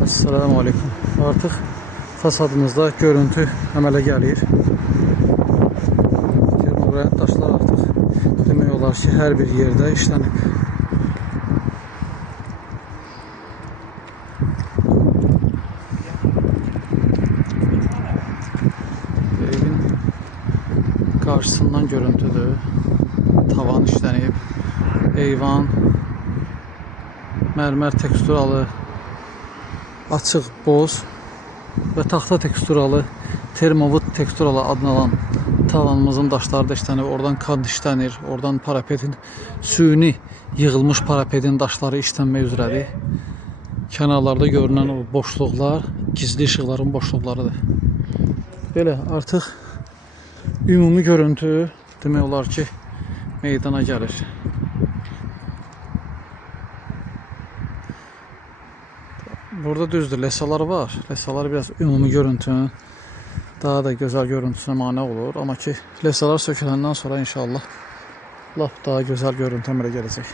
Esselamu Aleyküm. Artıq fasadımızda görüntü əmələ gəlir. Termoqranit daşlar artıq demək olar ki, hər bir yerdə işlənib. Evin qarşısından görüntüdür. Tavan işlənib. Eyvan mərmər teksturalı açıq boz və taxta teksturalı, termovud teksturalı adlanan tavanımızın daşları da işlənir. Oradan kad işlənir. Oradan parapetin, süni yığılmış parapetin daşları işlənmək üzrədir. Kənarlarda görünən o boşluqlar gizli işıqların boşluqlarıdır. Belə artıq ümumi görüntü demək olar ki, meydana gəlir. Burada düzdür, lesalar var. Lesalar biraz ümumi görüntünün daha da gözəl görüntüsünə mane olur. Amma ki, lesalar söküləndən sonra inşallah lap daha gözəl görüntü əmələ gələcək.